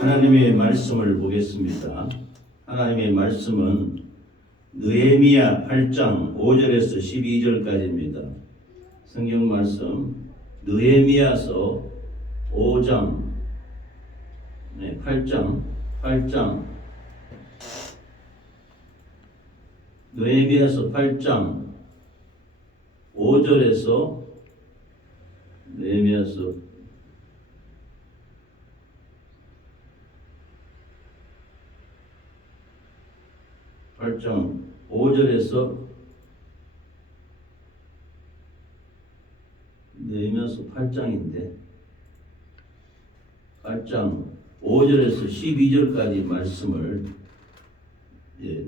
하나님의 말씀을 보겠습니다. 하나님의 말씀은 느헤미야 8장 5절에서 12절까지입니다. 성경 말씀 느헤미야서 5장 8장 느헤미야서 8장 5절에서 느헤미야서 8장 5절에서 느헤미야서 8장인데 8장 5절에서 12절까지 말씀을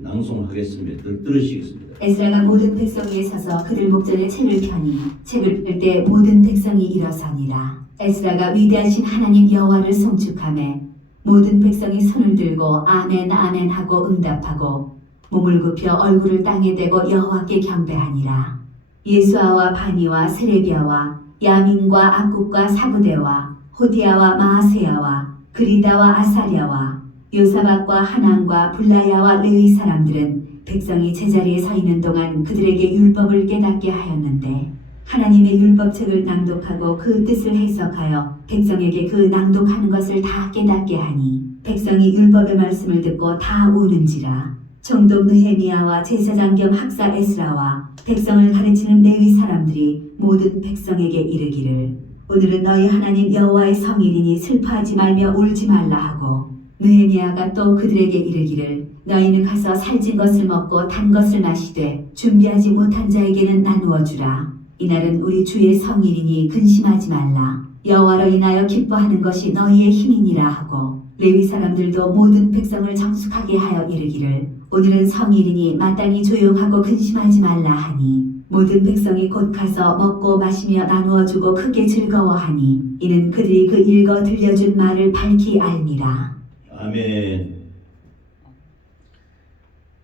낭송하겠습니다. 들으시겠습니다. 에스라가 모든 백성 위에 서서 그들 목전에 책을 펴니 책을 펼 때 모든 백성이 일어서니라. 에스라가 위대하신 하나님 여호와를 송축하며 모든 백성이 손을 들고 아멘 아멘 하고 응답하고 몸을 굽혀 얼굴을 땅에 대고 여호와께 경배하니라. 예수아와 바니와 세레비아와 야민과 악국과 사부대와 호디아와 마아세야와 그리다와 아사랴와 요사박과 하난과 블라야와 레위 사람들은 백성이 제자리에 서 있는 동안 그들에게 율법을 깨닫게 하였는데 하나님의 율법책을 낭독하고 그 뜻을 해석하여 백성에게 그 낭독하는 것을 다 깨닫게 하니 백성이 율법의 말씀을 듣고 다 우는지라. 총독 느헤미야와 제사장 겸 학사 에스라와 백성을 가르치는 레위 사람들이 모든 백성에게 이르기를 오늘은 너희 하나님 여호와의 성일이니 슬퍼하지 말며 울지 말라 하고 느헤미야가 또 그들에게 이르기를 너희는 가서 살찐 것을 먹고 단 것을 마시되 준비하지 못한 자에게는 나누어 주라. 이날은 우리 주의 성일이니 근심하지 말라. 여호와로 인하여 기뻐하는 것이 너희의 힘이니라 하고 레위 사람들도 모든 백성을 정숙하게 하여 이르기를 오늘은 성일이니 마땅히 조용하고 근심하지 말라 하니 모든 백성이 곧 가서 먹고 마시며 나누어 주고 크게 즐거워하니 이는 그들이 그 읽어 들려준 말을 밝히 알미라. 아멘.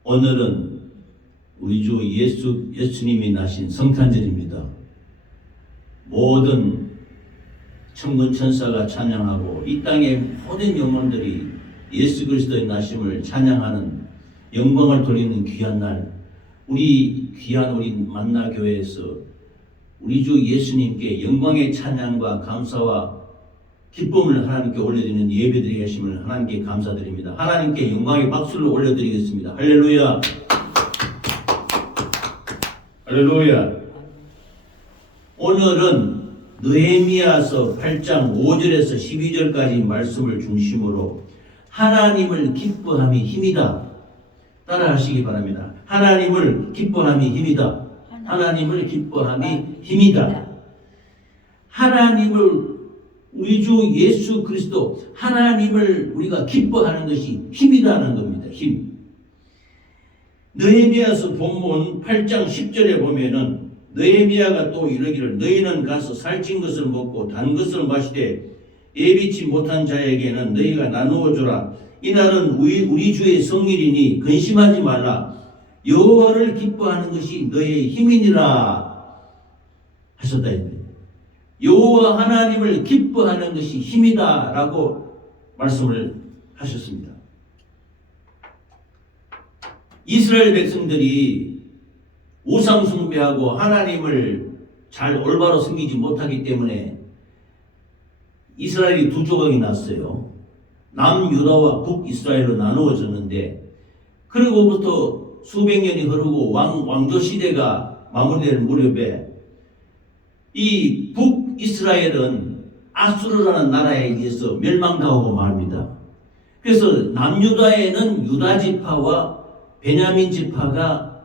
오늘은 우리 주 예수님이 나신 성탄절입니다. 모든 천군 천사가 찬양하고 이 땅의 모든 영혼들이 예수 그리스도의 나심을 찬양하는 영광을 돌리는 귀한 날, 우리 만나 교회에서 우리 주 예수님께 영광의 찬양과 감사와 기쁨을 하나님께 올려드리는 예배드리게 하심을 하나님께 감사드립니다. 하나님께 영광의 박수를 올려드리겠습니다. 할렐루야. 할렐루야. 오늘은 느헤미야서 8장 5절에서 12절까지 말씀을 중심으로 하나님을 기뻐함이 힘이다. 따라 하시기 바랍니다. 하나님을 기뻐함이 힘이다. 하나님을 기뻐함이 힘이다. 하나님을 우리 주 예수 그리스도 하나님을 우리가 기뻐하는 것이 힘이라는 겁니다. 힘. 느헤미야서 본문 8장 10절에 보면은 느헤미야가 또 이르기를 너희는 가서 살찐 것을 먹고 단 것을 마시되 예비치 못한 자에게는 너희가 나누어 주라. 이날은 우리 주의 성일이니 근심하지 말라. 여호와를 기뻐하는 것이 너의 힘이니라 하셨다. 여호와 하나님을 기뻐하는 것이 힘이다 라고 말씀을 하셨습니다. 이스라엘 백성들이 우상 숭배하고 하나님을 잘 올바로 섬기지 못하기 때문에 이스라엘이 두 조각이 났어요. 남유다와 북이스라엘로 나누어졌는데 그리고부터 수백 년이 흐르고 왕조 시대가 마무리될 무렵에 이 북이스라엘은 아수르라는 나라에 의해서 멸망당하고 말입니다. 그래서 남유다에는 유다 지파와 베냐민 지파가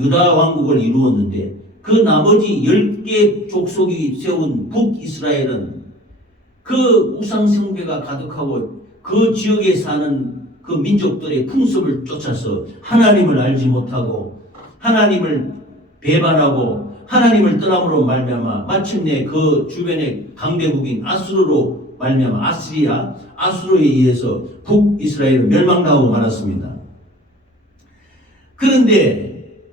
유다 왕국을 이루었는데 그 나머지 10개 족속이 세운 북이스라엘은 그 우상숭배가 가득하고 그 지역에 사는 그 민족들의 풍습을 쫓아서 하나님을 알지 못하고 하나님을 배반하고 하나님을 떠남으로 말미암아 마침내 그 주변의 강대국인 아수르로 말미암아 아수르에 의해서 북이스라엘은 멸망당하고 말았습니다. 그런데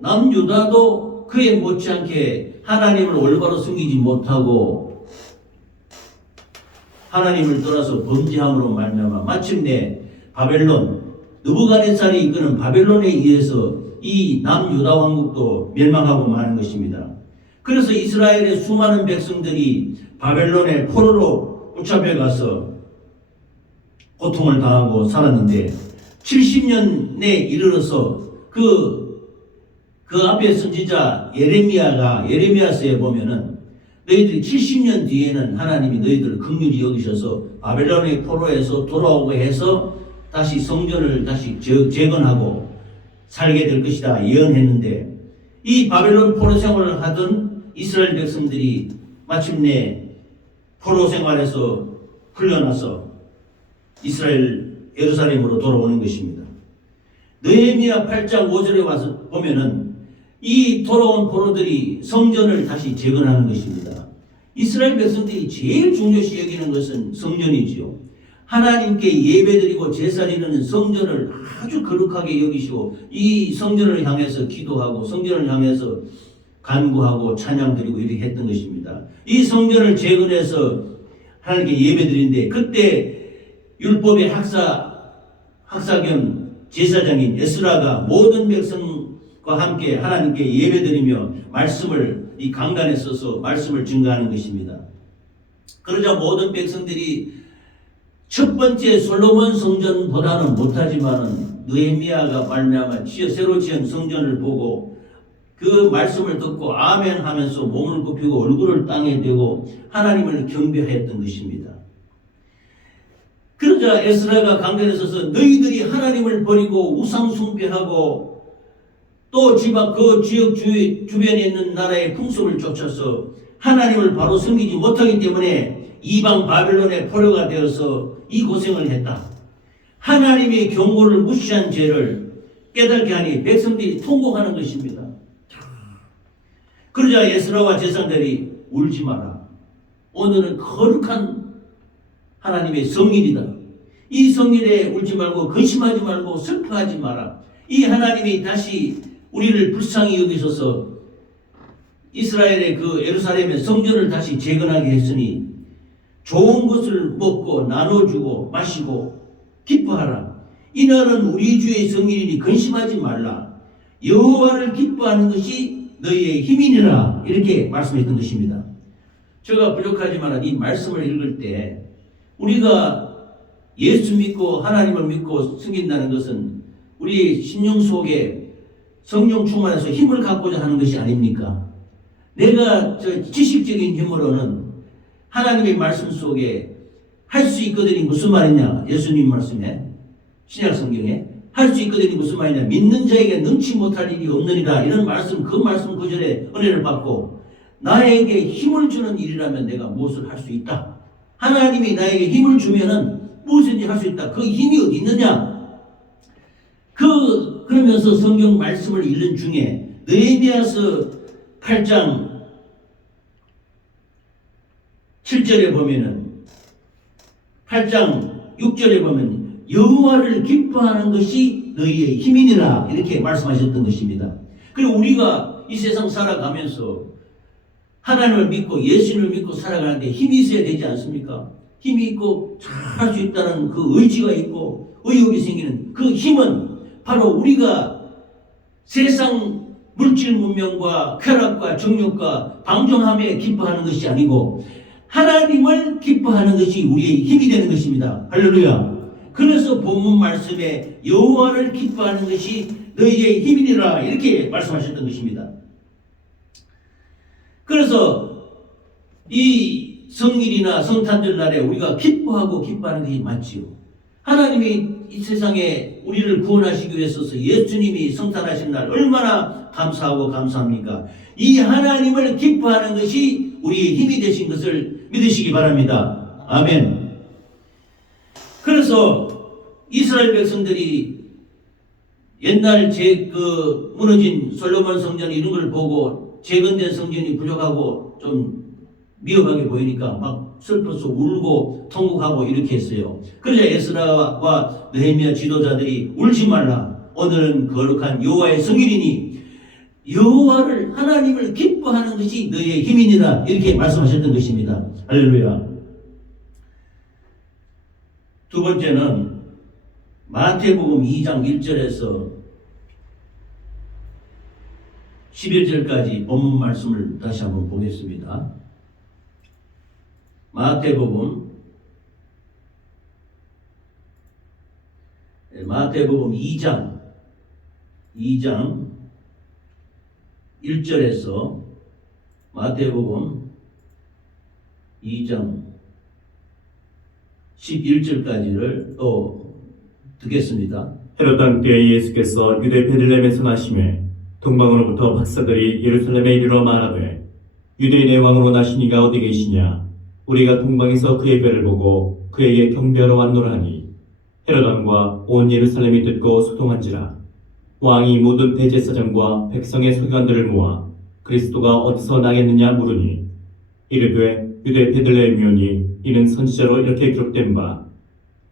남유다도 그에 못지않게 하나님을 올바로 섬기지 못하고 하나님을 떠나서 범죄함으로 말미암아 마침내 바벨론, 느부갓네살이 이끄는 바벨론에 의해서 이 남유다 왕국도 멸망하고 마는 것입니다. 그래서 이스라엘의 수많은 백성들이 바벨론의 포로로 붙잡혀 가서 고통을 당하고 살았는데 70년에 이르러서 그 앞에 선지자 예레미야서에 보면은 너희들이 70년 뒤에는 하나님이 너희들을 긍휼히 여기셔서 바벨론의 포로에서 돌아오고 해서 다시 성전을 다시 재건하고 살게 될 것이다 예언했는데, 이 바벨론 포로 생활을 하던 이스라엘 백성들이 마침내 포로 생활에서 풀려나서 이스라엘 예루살렘으로 돌아오는 것입니다. 느헤미야 8장 5절에 와서 보면은 이 돌아온 포로들이 성전을 다시 재건하는 것입니다. 이스라엘 백성들이 제일 중요시 여기는 것은 성전이지요. 하나님께 예배드리고 제사드리는 성전을 아주 거룩하게 여기시고 이 성전을 향해서 기도하고 성전을 향해서 간구하고 찬양드리고 이렇게 했던 것입니다. 이 성전을 재건해서 하나님께 예배드리는데, 그때 율법의 학사 겸 제사장인 에스라가 모든 백성과 함께 하나님께 예배드리며 말씀을 이 강단에 서서 말씀을 증거하는 것입니다. 그러자 모든 백성들이 첫 번째 솔로몬 성전보다는 못하지만은 느헤미야가 말미암아 새로 지은 성전을 보고 그 말씀을 듣고 아멘 하면서 몸을 굽히고 얼굴을 땅에 대고 하나님을 경배했던 것입니다. 그러자 에스라가 강단에 서서 너희들이 하나님을 버리고 우상 숭배하고 또 그 지역 주변에 있는 나라의 풍습을 쫓아서 하나님을 바로 섬기지 못하기 때문에 이방 바벨론의 포로가 되어서 이 고생을 했다. 하나님의 경고를 무시한 죄를 깨닫게 하니 백성들이 통곡하는 것입니다. 그러자 에스라와 제사장들이 울지 마라. 오늘은 거룩한 하나님의 성일이다. 이 성일에 울지 말고 근심하지 말고 슬퍼하지 마라. 이 하나님이 다시 우리를 불쌍히 여기셔서 이스라엘의 그 예루살렘의 성전을 다시 재건하게 했으니 좋은 것을 먹고 나눠주고 마시고 기뻐하라. 이날은 우리 주의 성일이니 근심하지 말라. 여호와를 기뻐하는 것이 너희의 힘이니라. 이렇게 말씀했던 것입니다. 제가 부족하지만 이 말씀을 읽을 때 우리가 예수 믿고 하나님을 믿고 섬긴다는 것은 우리 심령 속에 성령 충만해서 힘을 갖고자 하는 것이 아닙니까? 내가 지식적인 힘으로는 하나님의 말씀 속에 할 수 있거든이 무슨 말이냐? 예수님 말씀에 신약 성경에 할 수 있거든이 무슨 말이냐? 믿는 자에게 능치 못할 일이 없느니라. 이런 말씀, 그 말씀 구절에 은혜를 받고 나에게 힘을 주는 일이라면 내가 무엇을 할 수 있다. 하나님이 나에게 힘을 주면은 무엇인지 할 수 있다. 그 힘이 어디 있느냐? 그러면서 성경 말씀을 읽는 중에 느헤미야서 8장 7절에 보면은 8장 6절에 보면 여호와를 기뻐하는 것이 너희의 힘이니라. 이렇게 말씀하셨던 것입니다. 그리고 우리가 이 세상 살아가면서 하나님을 믿고 예수님을 믿고 살아가는데 힘이 있어야 되지 않습니까? 힘이 있고 잘 할 수 있다는 그 의지가 있고 의욕이 생기는 그 힘은 바로 우리가 세상 물질 문명과 쾌락과 정욕과 방종함에 기뻐하는 것이 아니고 하나님을 기뻐하는 것이 우리의 힘이 되는 것입니다. 할렐루야. 그래서 본문 말씀에 여호와를 기뻐하는 것이 너희의 힘이니라. 이렇게 말씀하셨던 것입니다. 그래서 이 성일이나 성탄절 날에 우리가 기뻐하고 기뻐하는 것이 맞지요. 하나님이 이 세상에 우리를 구원하시기 위해서 예수님이 성탄하신 날 얼마나 감사하고 감사합니까? 이 하나님을 기뻐하는 것이 우리의 힘이 되신 것을 믿으시기 바랍니다. 아멘. 그래서 이스라엘 백성들이 옛날 무너진 솔로몬 성전 이런 걸 보고 재건된 성전이 부족하고 좀 미흡하게 보이니까 막 슬퍼서 울고 통곡하고 이렇게 했어요. 그러자 에스라와 느헤미야 지도자들이 울지 말라. 오늘은 거룩한 여호와의 성일이니 여호와를 하나님을 기뻐하는 것이 너희의 힘이니라. 이렇게 말씀하셨던 것입니다. 할렐루야. 두 번째는 마태복음 2장 1절에서 11절까지 본문 말씀을 다시 한번 보겠습니다. 마태복음 2장 1절에서 마태복음 2장 11절까지를 또 듣겠습니다. 헤롯 왕 때에 예수께서 유대 베들레헴에서 나심에 동방으로부터 박사들이 예루살렘에 이르러 말하되 유대인의 왕으로 나시니가 어디 계시냐? 우리가 동방에서 그의 별을 보고 그에게 경배하러 왔노라 하니 헤롯 왕과 온 예루살렘이 듣고 소동한지라. 왕이 모든 대제사장과 백성의 서기관들을 모아 그리스도가 어디서 나겠느냐 물으니 이르되 유대 베들레헴이오니 이는 선지자로 이렇게 기록된 바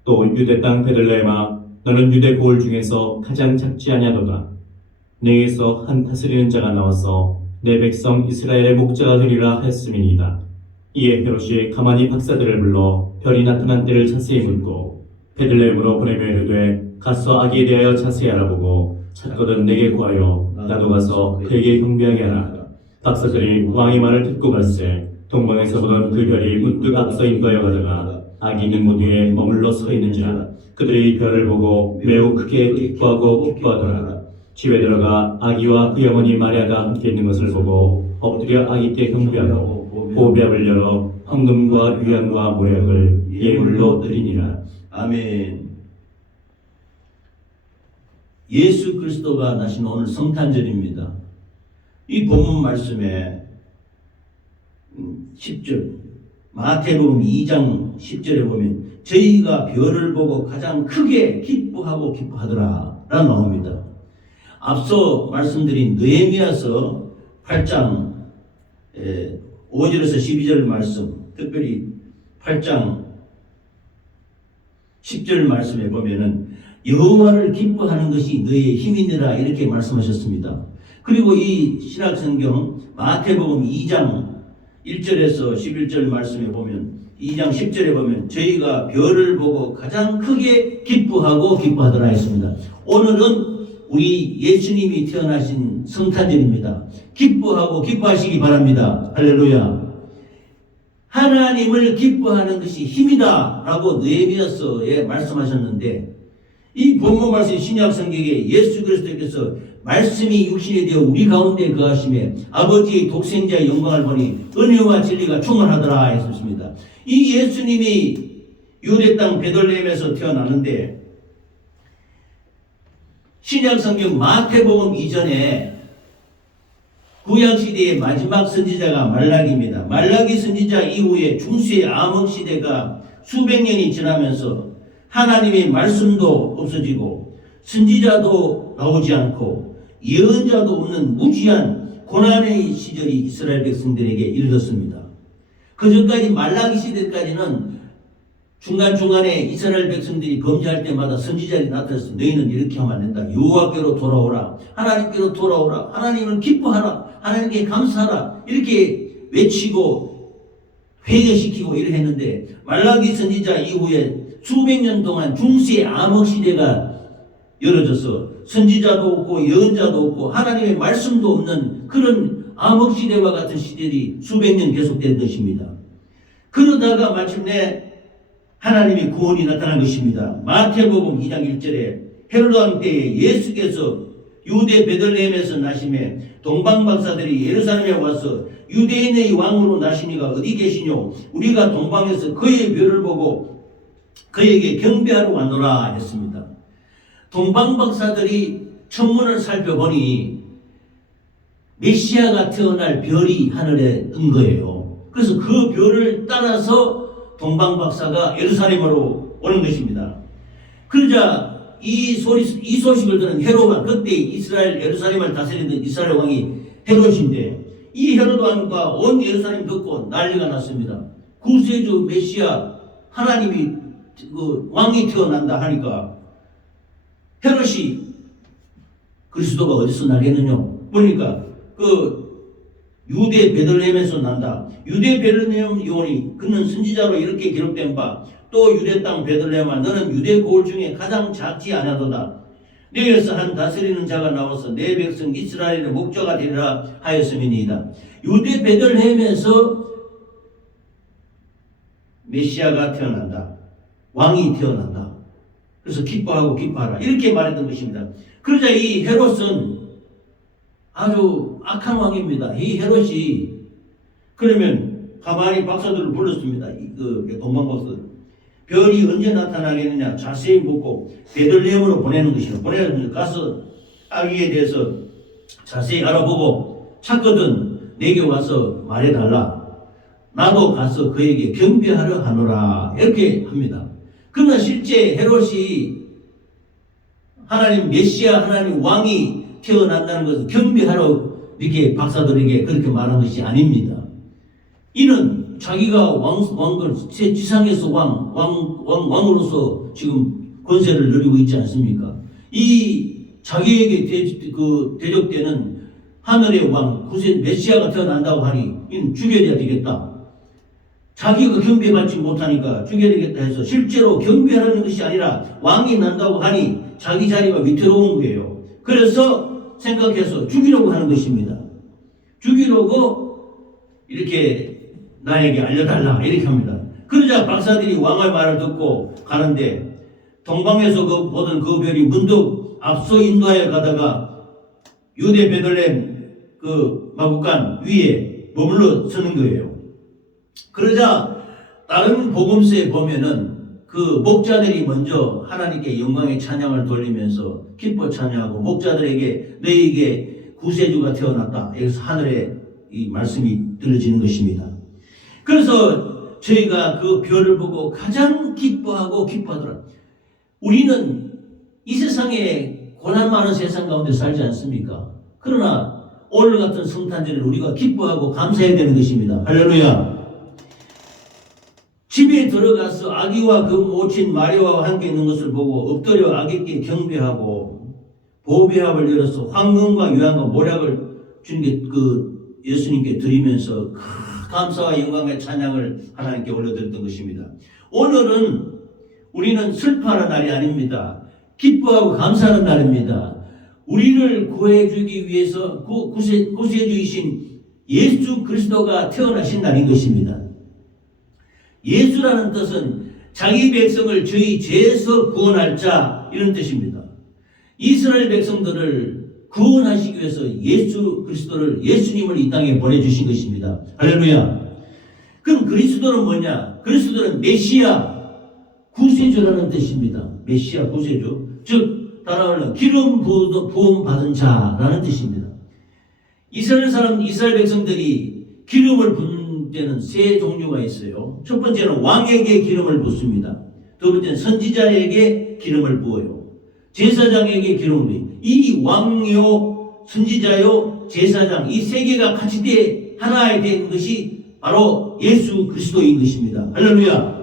또 유대 땅 베들레헴아 너는 유대 고을 중에서 가장 작지 아니하도다. 내게서 한 다스리는 자가 나와서 내 백성 이스라엘의 목자가 되리라 하였음이니이다. 이에 헤롯이 가만히 박사들을 불러 별이 나타난 때를 자세히 묻고 베들레헴으로 보내며 이르되 가서 아기에 대하여 자세히 알아보고 찾거든 내게 구하여 나도 가서 그에게 경배하게 하라. 박사들이 왕의 말을 듣고 갈새 동방에서 보던 그 별이 문득 앞서 인도하여 가다가 아기 있는 문 위에 머물러 서 있는지라. 그들이 별을 보고 매우 크게 기뻐하고 기뻐하더라. 집에 들어가 아기와 그 어머니 마리아가 함께 있는 것을 보고 엎드려 아기께 경배하고 보배압을 열어 황금과 유향과 모략을 예물로 드리니라. 아멘. 예수 그리스도가 나신 오늘 성탄절입니다. 이 본문 말씀에 10절 마태복음 2장 10절에 보면 저희가 별을 보고 가장 크게 기뻐하더라 라고 나옵니다. 앞서 말씀드린 느헤미야서 8장 5절에서 12절 말씀, 특별히 8장 10절 말씀에 보면은 여호와를 기뻐하는 것이 너의 힘이니라 이렇게 말씀하셨습니다. 그리고 이 신약성경 마태복음 2장 1절에서 11절 말씀에 보면 2장 10절에 보면 저희가 별을 보고 가장 크게 기뻐하더라 했습니다. 오늘은 우리 예수님이 태어나신 성탄절입니다. 기뻐하시기 바랍니다. 할렐루야. 하나님을 기뻐하는 것이 힘이다 라고 느헤미야서에 말씀하셨는데 이 본문 말씀 신약 성경에 예수 그리스도께서 말씀이 육신이 되어 우리 가운데 거하심에 아버지의 독생자의 영광을 보니 은혜와 진리가 충만하더라 했습니다. 이 예수님이 유대 땅 베들레헴에서 태어나는데 신약 성경 마태복음 이전에 구약시대의 마지막 선지자가 말라기입니다. 말라기 선지자 이후에 중세의 암흑시대가 수백 년이 지나면서 하나님의 말씀도 없어지고 선지자도 나오지 않고 예언자도 없는 무지한 고난의 시절이 이스라엘 백성들에게 이르렀습니다. 그전까지 말라기 시대까지는 중간중간에 이스라엘 백성들이 범죄할 때마다 선지자들이 나타나서 너희는 이렇게 하면 안 된다. 여호와께로 돌아오라. 하나님께로 돌아오라. 하나님을 기뻐하라. 하나님께 감사하라. 이렇게 외치고 회개시키고 이래 했는데 말라기 선지자 이후에 수백 년 동안 중세의 암흑시대가 열어져서 선지자도 없고 예언자도 없고 하나님의 말씀도 없는 그런 암흑시대와 같은 시대들이 수백 년 계속된 것입니다. 그러다가 마침내 하나님의 구원이 나타난 것입니다. 마태복음 2장 1절에 헤롯 왕 때에 예수께서 유대 베들레헴에서 나심에 동방박사들이 예루살렘에 와서 유대인의 왕으로 나시니가 어디 계시뇨? 우리가 동방에서 그의 별을 보고 그에게 경배하러 왔노라 했습니다. 동방박사들이 천문을 살펴보니 메시아가 태어날 별이 하늘에 뜬 거예요. 그래서 그 별을 따라서 동방박사가 예루살렘으로 오는 것입니다. 그러자 이 소식을 들은 헤롯 왕, 그때 이스라엘 예루살렘을 다스리던 이스라엘 왕이 헤롯인데 이 헤롯 왕과 온 예루살렘 듣고 난리가 났습니다. 구세주 메시아 하나님이 왕이 태어난다 하니까 헤롯이 그리스도가 어디서 나겠느냐 보니까 유대 베들레헴에서 난다. 유대 베들레헴 요원이 그는 선지자로 이렇게 기록된 바 또 유대 땅 베들레헴아 너는 유대 고을 중에 가장 작지 아니하도다. 너에게서 한 다스리는 자가 나와서 내 백성 이스라엘의 목자가 되리라 하였음이니이다. 유대 베들레헴에서 메시아가 태어난다. 왕이 태어난다. 그래서 기뻐하고 기뻐하라. 이렇게 말했던 것입니다. 그러자 이 헤롯은 아주 악한 왕입니다. 이 헤롯이 그러면 가만히 박사들을 불렀습니다. 동방박사들. 별이 언제 나타나겠느냐 자세히 묻고 베들레헴으로 보내는 것이다. 보내서 가서 아기에 대해서 자세히 알아보고 찾거든 내게 와서 말해달라. 나도 가서 그에게 경배하려 하노라. 이렇게 합니다. 그러나 실제 헤롯이 하나님 메시아 하나님 왕이 태어난다는 것을 경배하러 이렇게 박사들에게 그렇게 말한 것이 아닙니다. 이는 자기가 왕을 지상에서 왕으로서 지금 권세를 누리고 있지 않습니까? 이 자기에게 대적되는 하늘의 왕 구세 메시아가 태어난다고 하니 이는 죽여야 되겠다. 자기가 경배받지 못하니까 죽여야 되겠다 해서 실제로 경배하는 것이 아니라 왕이 난다고 하니 자기 자리가 위태로운 거예요. 그래서 생각해서 죽이려고 하는 것입니다. 죽이려고 이렇게 나에게 알려달라 이렇게 합니다. 그러자 박사들이 왕의 말을 듣고 가는데 동방에서 보던 그 별이 문득 앞서 인도하여 가다가 유대 베들레헴 그 마구간 위에 머물러 서는 거예요. 그러자 다른 복음서에 보면은 그 목자들이 먼저 하나님께 영광의 찬양을 돌리면서 기뻐 찬양하고 목자들에게 너희에게 구세주가 태어났다. 여기서 하늘에 이 말씀이 들려지는 것입니다. 그래서 저희가 그 별을 보고 가장 기뻐하고 기뻐하더라. 우리는 이 세상에 고난 많은 세상 가운데 살지 않습니까? 그러나 오늘 같은 성탄절에 우리가 기뻐하고 감사해야 되는 것입니다. 할렐루야. 집에 들어가서 아기와 그 모친 마리아와 함께 있는 것을 보고 엎드려 아기께 경배하고 보배합을 열어서 황금과 유향과 모략을 주님께 예수님께 드리면서 감사와 영광의 찬양을 하나님께 올려드렸던 것입니다. 오늘은 우리는 슬퍼하는 날이 아닙니다. 기뻐하고 감사하는 날입니다. 우리를 구해주기 위해서 구세주이신 예수 그리스도가 태어나신 날인 것입니다. 예수라는 뜻은 자기 백성을 저희 죄에서 구원할 자 이런 뜻입니다. 이스라엘 백성들을 구원하시기 위해서 예수 그리스도를 예수님을 이 땅에 보내주신 것입니다. 할렐루야. 그럼 그리스도는 뭐냐? 그리스도는 메시아 구세주라는 뜻입니다. 메시아 구세주 즉 따라하면 기름 부음 받은 자라는 뜻입니다. 이스라엘 백성들이 기름을 붓는 때는 세 종류가 있어요. 첫 번째는 왕에게 기름을 붓습니다. 두 번째는 선지자에게 기름을 부어요. 제사장에게 기름을 부어요. 이 왕요, 선지자요, 제사장 이 세 개가 같이 하나에 된 것이 바로 예수 그리스도인 것입니다. 할렐루야.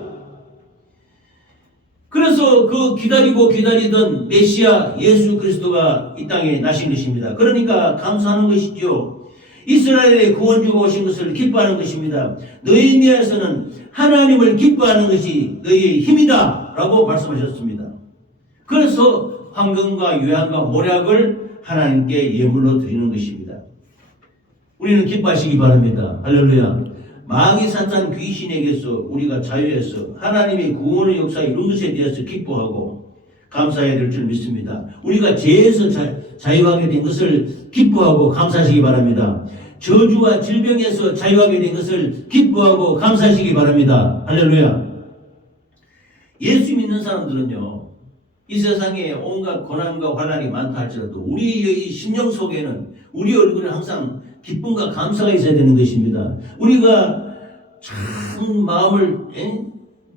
그래서 그 기다리던 메시아 예수 그리스도가 이 땅에 나신 것입니다. 그러니까 감사하는 것이죠. 이스라엘의 구원주가 오신 것을 기뻐하는 것입니다. 느헤미야에서는 하나님을 기뻐하는 것이 너희의 힘이다 라고 말씀하셨습니다. 그래서 황금과 유향과 모략을 하나님께 예물로 드리는 것입니다. 우리는 기뻐하시기 바랍니다. 할렐루야. 마귀 사탄 귀신에게서 우리가 자유해서 하나님의 구원의 역사에 이룬 것에 대해서 기뻐하고 감사해야 될 줄 믿습니다. 우리가 죄에서 자유하게 된 것을 기뻐하고 감사하시기 바랍니다. 저주와 질병에서 자유하게 된 것을 기뻐하고 감사하시기 바랍니다. 할렐루야. 예수 믿는 사람들은요, 이 세상에 온갖 고난과 환난이 많다 할지라도 우리의 심령 속에는 우리 얼굴에 항상 기쁨과 감사가 있어야 되는 것입니다. 우리가 참 마음을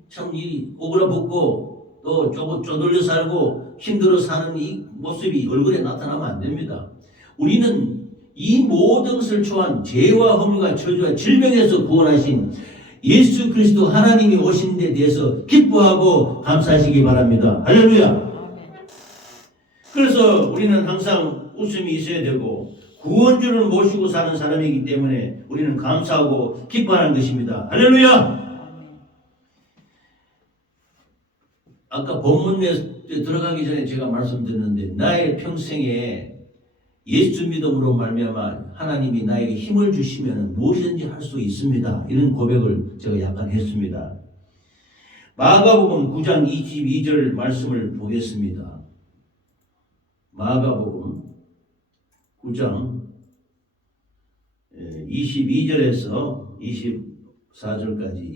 참 오그라붙고 또 쪼들려 살고 힘들어 사는 이 모습이 얼굴에 나타나면 안 됩니다. 우리는 이 모든 것을 초한 죄와 허물과 저주와 질병에서 구원하신 예수 그리스도 하나님이 오신 데 대해서 기뻐하고 감사하시기 바랍니다. 할렐루야. 그래서 우리는 항상 웃음이 있어야 되고 구원주를 모시고 사는 사람이기 때문에 우리는 감사하고 기뻐하는 것입니다. 할렐루야. 아까 본문에 들어가기 전에 제가 말씀드렸는데 나의 평생에 예수 믿음으로 말미암아 하나님이 나에게 힘을 주시면 무엇이든지 할 수 있습니다. 이런 고백을 제가 약간 했습니다. 마가복음 9장 22절 말씀을 보겠습니다. 마가복음 9장 22절에서 24절까지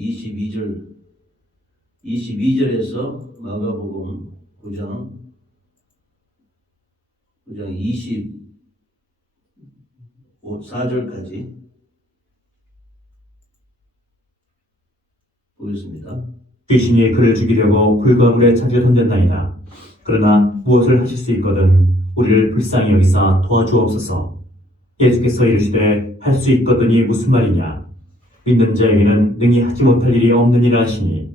22절에서 마가복음 9장 24절까지 보겠습니다. 귀신이 그를 죽이려고 불거물에 자주 던졌나이다. 그러나 무엇을 하실 수 있거든 우리를 불쌍히 여기사 도와주옵소서. 예수께서 이르시되 할 수 있거든이 무슨 말이냐. 믿는 자에게는 능히 하지 못할 일이 없느니라 하시니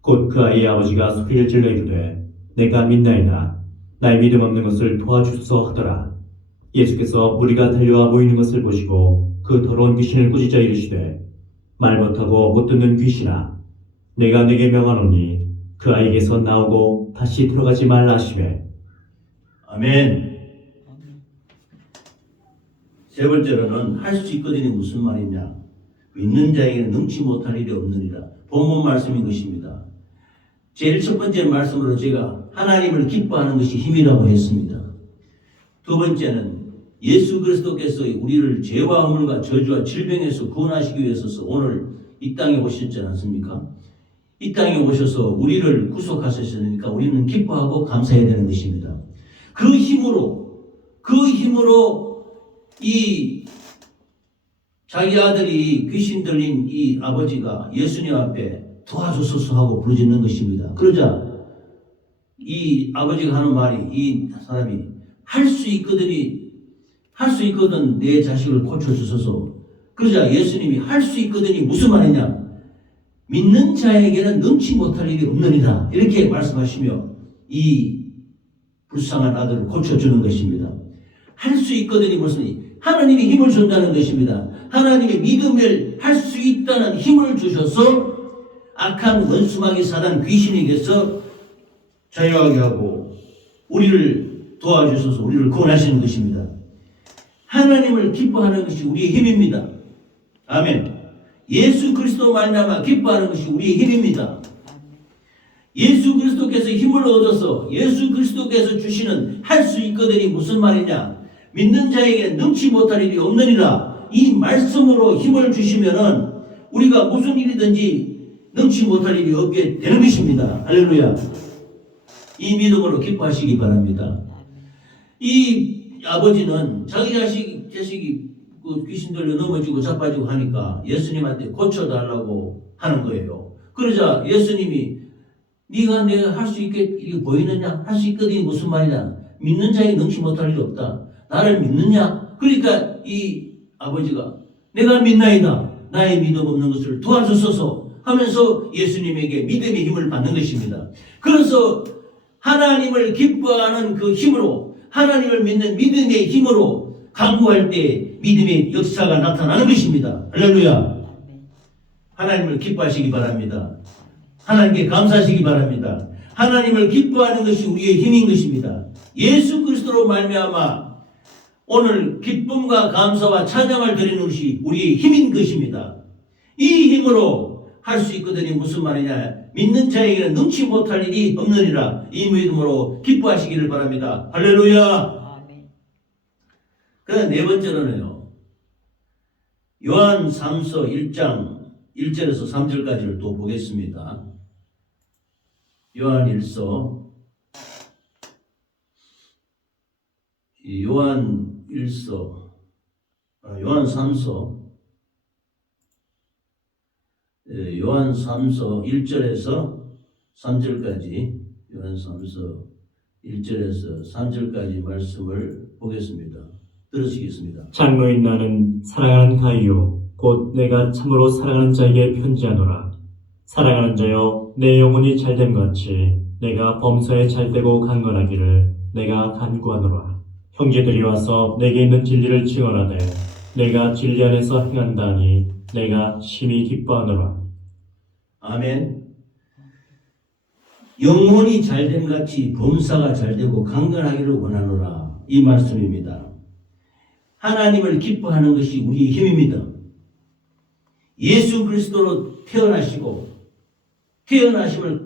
곧 그 아이의 아버지가 소리를 질러 이르되 내가 믿나이다. 나의 믿음 없는 것을 도와주소서 하더라. 예수께서 무리가 달려와 모이는 것을 보시고 그 더러운 귀신을 꾸짖어 이르시되 말 못하고 못 듣는 귀신아, 내가 네게 명하노니 그 아이에게서 나오고 다시 들어가지 말라 하시매. 아멘. 세 번째로는 할 수 있거든이 무슨 말이냐. 믿는 자에게는 능치 못할 일이 없느니라. 본문 말씀인 것입니다. 제일 첫 번째 말씀으로 제가 하나님을 기뻐하는 것이 힘이라고 했습니다. 두 번째는 예수 그리스도께서 우리를 죄와 허물과 저주와 질병에서 구원하시기 위해서 오늘 이 땅에 오셨지 않습니까? 이 땅에 오셔서 우리를 구속하셨으니까 우리는 기뻐하고 감사해야 되는 것입니다. 그 힘으로 이 자기 아들이 귀신 들린 이 아버지가 예수님 앞에 도와주소서 하고 부르짖는 것입니다. 그러자 이 아버지가 하는 말이 이 사람이 할 수 있거든 내 자식을 고쳐주소서. 그러자 예수님이 할 수 있거든이 무슨 말이냐. 믿는 자에게는 능치 못할 일이 없느니라. 이렇게 말씀하시며 이 불쌍한 아들을 고쳐주는 것입니다. 할 수 있거든이 무슨 하나님이 힘을 준다는 것입니다. 하나님의 믿음을 할 수 있다는 힘을 주셔서 악한 원수마귀 사단 귀신에게서 자유하게 하고 우리를 도와주셔서 우리를 구원하시는 것입니다. 하나님을 기뻐하는 것이 우리의 힘입니다. 아멘. 예수 그리스도 말미암아 기뻐하는 것이 우리의 힘입니다. 예수 그리스도께서 힘을 얻어서 예수 그리스도께서 주시는 할 수 있거든이 무슨 말이냐. 믿는 자에게 능치 못할 일이 없느니라. 이 말씀으로 힘을 주시면은 우리가 무슨 일이든지 능치 못할 일이 없게 되는 것입니다. 할렐루야. 이 믿음으로 기뻐하시기 바랍니다. 이 아버지는 자기 자식이 그 귀신 들려 넘어지고 자빠지고 하니까 예수님한테 고쳐달라고 하는 거예요. 그러자 예수님이 네가 내가 할 수 있게 이게 보이느냐? 할 수 있거든이 무슨 말이냐? 믿는 자에게 능치 못할 일이 없다. 나를 믿느냐? 그러니까 이 아버지가 내가 믿나이다. 나의 믿음 없는 것을 도와주소서 하면서 예수님에게 믿음의 힘을 받는 것입니다. 그래서 하나님을 기뻐하는 그 힘으로 하나님을 믿는 믿음의 힘으로 간구할 때 믿음의 역사가 나타나는 것입니다. 할렐루야. 하나님을 기뻐하시기 바랍니다. 하나님께 감사하시기 바랍니다. 하나님을 기뻐하는 것이 우리의 힘인 것입니다. 예수 그리스도로 말미암아 오늘 기쁨과 감사와 찬양을 드리는 것이 우리의 힘인 것입니다. 이 힘으로 할 수 있거든이 무슨 말이냐. 믿는 자에게는 능치 못할 일이 없느니라. 이 믿음으로 기뻐하시기를 바랍니다. 할렐루야. 그 네 번째로는요. 요한 3서 1장 1절에서 3절까지를 또 보겠습니다. 요한 1서 요한 3서 요한 3서 1절에서 3절까지 요한 3서 1절에서 3절까지 말씀을 보겠습니다. 들으시겠습니다. 장로인 나는 사랑하는 가이요 곧 내가 참으로 사랑하는 자에게 편지하노라. 사랑하는 자여 내 영혼이 잘됨 같이 내가 범사에 잘되고 강건하기를 내가 간구하노라. 형제들이 와서 내게 있는 진리를 증언하되 내가 진리 안에서 행한다 하니 내가 심히 기뻐하노라. 아멘. 영혼이 잘됨 같이 범사가 잘되고 강건하기를 원하노라. 이 말씀입니다. 하나님을 기뻐하는 것이 우리의 힘입니다. 예수 그리스도로 태어나심을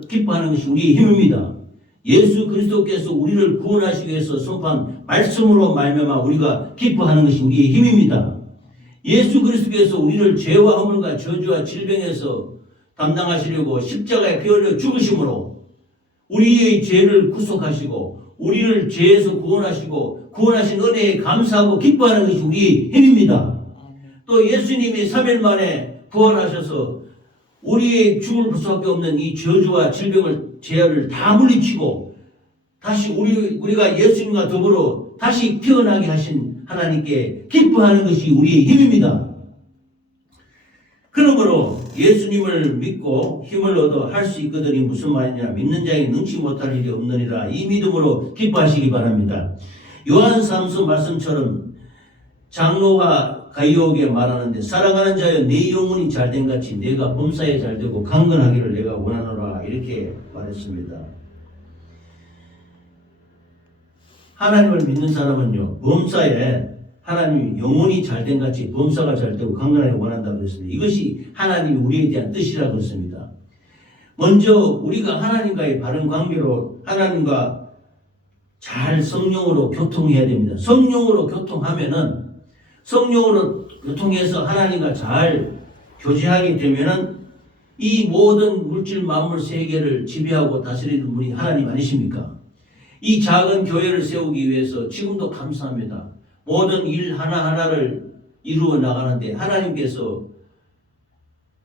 기뻐하는 것이 우리의 힘입니다. 예수 그리스도께서 우리를 구원하시기 위해서 선포한 말씀으로 말미암아 우리가 기뻐하는 것이 우리의 힘입니다. 예수 그리스도께서 우리를 죄와 허물과 저주와 질병에서 담당하시려고 십자가에 피 흘려 죽으심으로 우리의 죄를 구속하시고 우리를 죄에서 구원하시고 구원하신 은혜에 감사하고 기뻐하는 것이 우리의 힘입니다. 또 예수님이 3일 만에 부활하셔서 우리의 죽을 수밖에 없는 이 저주와 질병을 죄를 다 물리치고 다시 우리가 예수님과 더불어 다시 태어나게 하신 하나님께 기뻐하는 것이 우리의 힘입니다. 그러므로 예수님을 믿고 힘을 얻어 할 수 있거든이 무슨 말이냐. 믿는 자에게 능치 못할 일이 없느니라. 이 믿음으로 기뻐하시기 바랍니다. 요한 3서 말씀처럼 장로가 가이오에게 말하는데 사랑하는 자여 네 영혼이 잘된 같이 내가 범사에 잘되고 강건하기를 내가 원하노라. 이렇게 말했습니다. 하나님을 믿는 사람은요, 범사에 하나님이 영혼이 잘된 같이 범사가 잘되고 강건하게 원한다고 했습니다. 이것이 하나님이 우리에 대한 뜻이라고 했습니다. 먼저 우리가 하나님과의 바른 관계로 하나님과 잘 성령으로 교통해야 됩니다. 성령으로 교통해서 하나님과 잘 교제하게 되면은 이 모든 물질 만물 세계를 지배하고 다스리는 분이 하나님 아니십니까? 이 작은 교회를 세우기 위해서 지금도 감사합니다. 모든 일 하나하나를 이루어 나가는데 하나님께서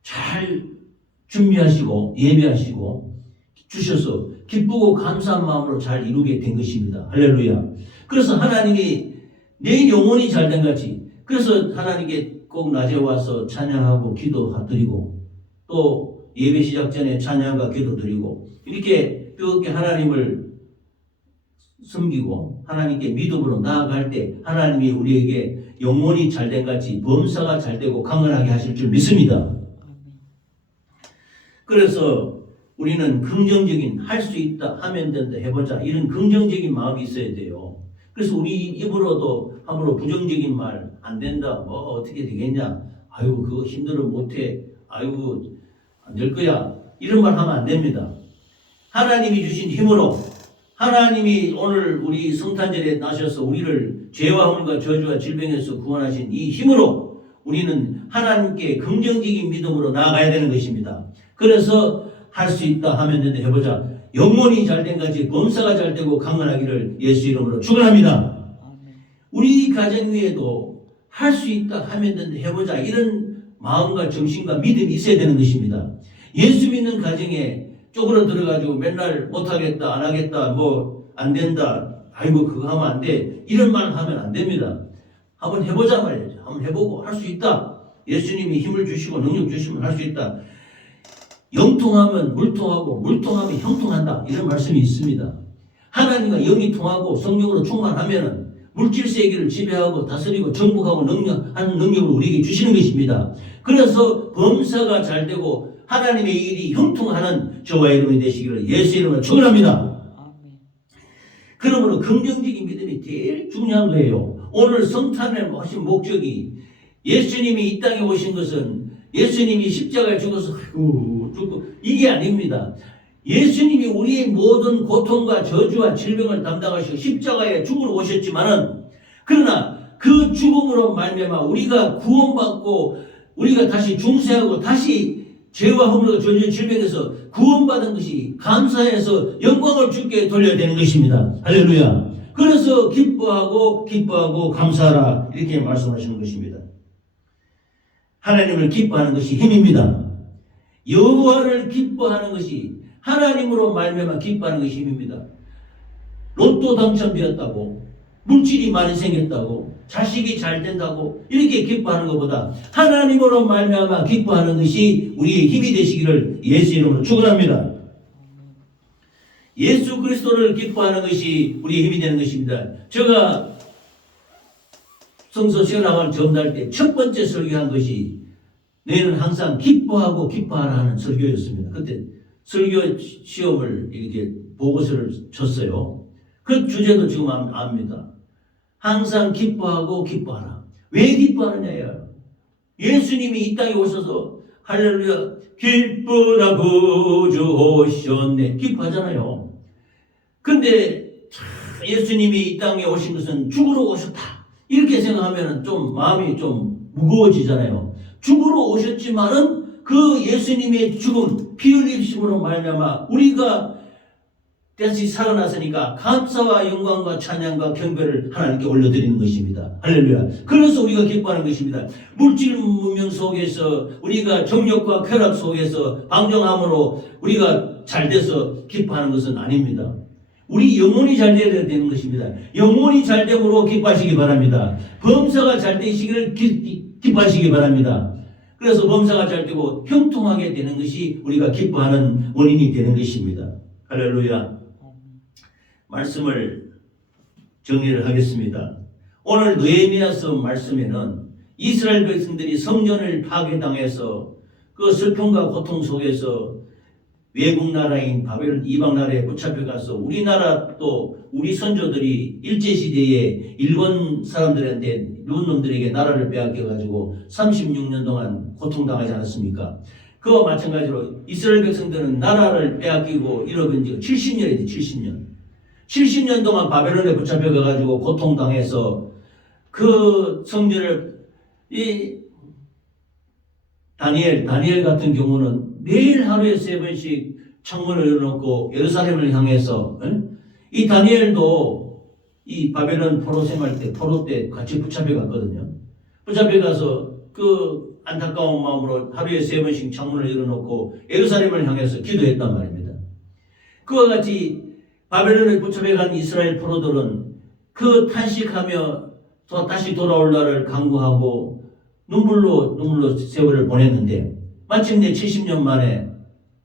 잘 준비하시고 예배하시고 주셔서 기쁘고 감사한 마음으로 잘 이루게 된 것입니다. 할렐루야. 그래서 하나님이 내 영혼이 잘된 같이, 그래서 하나님께 꼭 낮에 와서 찬양하고 기도드리고 또 예배 시작 전에 찬양과 기도드리고 이렇게 뜨겁게 하나님을 섬기고 하나님께 믿음으로 나아갈 때 하나님이 우리에게 영혼이 잘된 같이 범사가 잘되고 강건하게 하실 줄 믿습니다. 그래서 우리는 긍정적인 할 수 있다, 하면 된다, 해보자 이런 긍정적인 마음이 있어야 돼요. 그래서 우리 입으로도 함부로 부정적인 말 안 된다, 뭐 어떻게 되겠냐, 아이고 그거 힘들어 못해, 아이고 안 될 거야, 이런 말 하면 안 됩니다. 하나님이 주신 힘으로, 하나님이 오늘 우리 성탄절에 나셔서 우리를 죄와 허물과 저주와 질병에서 구원하신 이 힘으로 우리는 하나님께 긍정적인 믿음으로 나아가야 되는 것입니다. 그래서 할 수 있다, 하면 된다, 해보자. 영혼이 잘된 같이 범사가 잘되고 강건하기를 예수 이름으로 축원합니다. 우리 가정 위에도 할 수 있다, 하면 된다, 해보자 이런 마음과 정신과 믿음이 있어야 되는 것입니다. 예수 믿는 가정에 쪼그러 들어가지고 맨날 못하겠다, 안 하겠다, 뭐 안 된다, 아이고 그거 하면 안 돼, 이런 말 하면 안 됩니다. 한번 해보자 말이죠. 한번 해보고 할 수 있다. 예수님이 힘을 주시고 능력 주시면 할 수 있다. 영통하면 물통하고 물통하면 형통한다, 이런 말씀이 있습니다. 하나님과 영이 통하고 성령으로 충만하면 물질 세계를 지배하고 다스리고 정복하고 하는 능력을 우리에게 주시는 것입니다. 그래서 범사가 잘되고 하나님의 일이 형통하는 저와 여러분이 되시기를 예수 이름으로 축원합니다. 그러므로 긍정적인 믿음이 제일 중요한 거예요. 오늘 성탄을 하신 목적이, 예수님이 이 땅에 오신 것은 예수님이 십자가에 죽어서 죽고 이게 아닙니다. 예수님이 우리의 모든 고통과 저주와 질병을 담당하시고 십자가에 죽으러 오셨지만은, 그러나 그 죽음으로 말미암아 우리가 구원받고 우리가 다시 중생하고 다시 죄와 허물과 저주 질병에서 구원받은 것이 감사해서 영광을 주께 돌려야 되는 것입니다. 할렐루야. 그래서 기뻐하고 감사하라, 이렇게 말씀하시는 것입니다. 하나님을 기뻐하는 것이 힘입니다. 여호와를 기뻐하는 것이, 하나님으로 말미암아 기뻐하는 것이 힘입니다. 로또 당첨되었다고, 물질이 많이 생겼다고, 자식이 잘 된다고 이렇게 기뻐하는 것보다 하나님으로 말미암아 기뻐하는 것이 우리의 힘이 되시기를 예수 이름으로 축원합니다. 예수 그리스도를 기뻐하는 것이 우리의 힘이 되는 것입니다. 제가 성서 시간학을 전달 때 첫 번째 설교한 것이 너희는 항상 기뻐하고 기뻐하라 하는 설교였습니다. 그때 설교 시험을 이렇게 보고서를 쳤어요. 그 주제도 지금 압니다. 항상 기뻐하고 기뻐하라. 왜 기뻐하느냐요? 예수님이 이 땅에 오셔서 할렐루야 기쁘다 구주 오셨네 기뻐하잖아요. 근데 예수님이 이 땅에 오신 것은 죽으러 오셨다 이렇게 생각하면 좀 마음이 좀 무거워지잖아요. 죽으러 오셨지만은 그 예수님의 죽음 피 흘리심으로 말미암아 우리가 다시 살아났으니까 감사와 영광과 찬양과 경배를 하나님께 올려드리는 것입니다. 할렐루야. 그래서 우리가 기뻐하는 것입니다. 물질 문명 속에서 우리가 정욕과 쾌락 속에서 방종함으로 우리가 잘 돼서 기뻐하는 것은 아닙니다. 우리 영혼이 잘 되어야 되는 것입니다. 영혼이 잘 됨으로 기뻐하시기 바랍니다. 범사가 잘 되시기를 기뻐하시기 바랍니다. 그래서 범사가 잘 되고 형통하게 되는 것이 우리가 기뻐하는 원인이 되는 것입니다. 할렐루야. 말씀을 정리를 하겠습니다. 오늘 느헤미야서 말씀에는 이스라엘 백성들이 성전을 파괴당해서 그 슬픔과 고통 속에서 외국 나라인 바벨 이방 나라에 붙잡혀 가서 우리나라 또 우리 선조들이 일제시대에 일본 사람들한테 일본 놈들에게 나라를 빼앗겨 가지고 36년 동안 고통당하지 않았습니까? 그와 마찬가지로 이스라엘 백성들은 나라를 빼앗기고 잃어본 지가 70년이 돼. 70년 동안 바벨론에 붙잡혀 가지고 고통당해서 그 성전을 이 다니엘 같은 경우는 매일 하루에 3번씩 창문을 열어놓고 예루살렘을 향해서 이 다니엘도 이 바벨론 포로 때 같이 붙잡혀 갔거든요. 붙잡혀 가서 그 안타까운 마음으로 하루에 3번씩 창문을 열어놓고 예루살렘을 향해서 기도했단 말입니다. 그와 같이 바벨론에 붙잡혀 간 이스라엘 포로들은 그 탄식하며 또 다시 돌아올 날을 간구하고 눈물로 세월을 보냈는데 마침내 70년 만에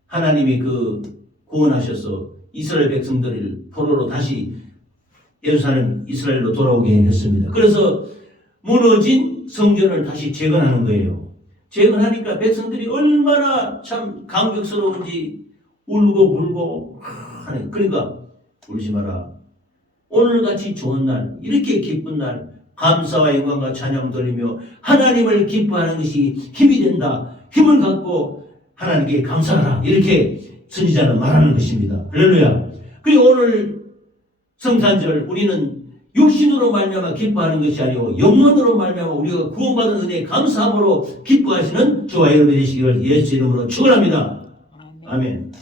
하나님이 그 구원하셔서 이스라엘 백성들을 포로로 다시 이스라엘로 돌아오게 했습니다. 그래서 무너진 성전을 다시 재건하는 거예요. 재건하니까 백성들이 얼마나 참 감격스러운지 울고 불고 하네. 그러니까 울지 마라. 오늘같이 좋은 날, 이렇게 기쁜 날, 감사와 영광과 찬양 돌리며 하나님을 기뻐하는 것이 힘이 된다. 힘을 갖고 하나님께 감사하라. 이렇게 선지자는 말하는 것입니다. 할렐루야. 그리고 오늘 성탄절 우리는 육신으로 말미암아 기뻐하는 것이 아니고 영혼으로 말미암아 우리가 구원받은 은혜에 감사함으로 기뻐하시는 저와 여러분이 되시기를 예수 이름으로 축원합니다. 아멘.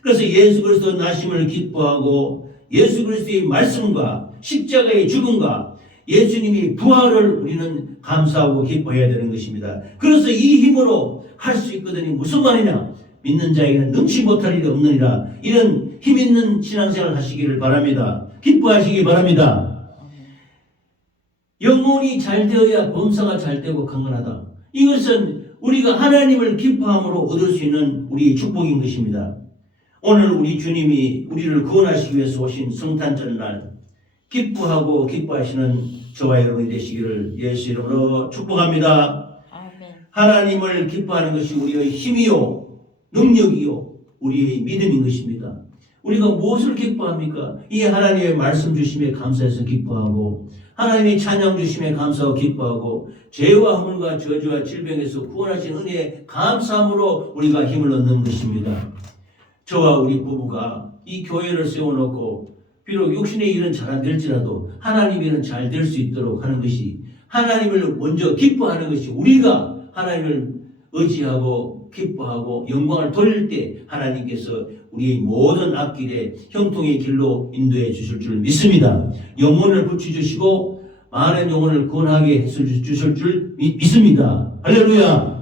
그래서 예수 그리스도 나심을 기뻐하고 예수 그리스도의 말씀과 십자가의 죽음과 예수님이 부활을 우리는 감사하고 기뻐해야 되는 것입니다. 그래서 이 힘으로 할 수 있거든요. 무슨 말이냐? 믿는 자에게는 능치 못할 일이 없느니라. 이런 힘 있는 신앙생활을 하시기를 바랍니다. 기뻐하시기 바랍니다. 영혼이 잘 되어야 범사가 잘 되고 강건하다. 이것은 우리가 하나님을 기뻐함으로 얻을 수 있는 우리의 축복인 것입니다. 오늘 우리 주님이 우리를 구원하시기 위해서 오신 성탄절날 기뻐하고 기뻐하시는 저와 여러분이 되시기를 예수 이름으로 축복합니다. 아멘. 하나님을 기뻐하는 것이 우리의 힘이요 능력이요 우리의 믿음인 것입니다. 우리가 무엇을 기뻐합니까? 이 하나님의 말씀 주심에 감사해서 기뻐하고 하나님의 찬양 주심에 감사하고 기뻐하고 죄와 허물과 저주와 질병에서 구원하신 은혜에 감사함으로 우리가 힘을 얻는 것입니다. 저와 우리 부부가 이 교회를 세워놓고 비록 육신의 일은 잘 안 될지라도 하나님의 일은 잘 될 수 있도록 하는 것이 하나님을 먼저 기뻐하는 것이 우리가 하나님을 의지하고 기뻐하고 영광을 돌릴 때 하나님께서 우리의 모든 앞길에 형통의 길로 인도해 주실 줄 믿습니다. 영혼을 붙여주시고 많은 영혼을 구원하게 해주실 줄 믿습니다. 할렐루야.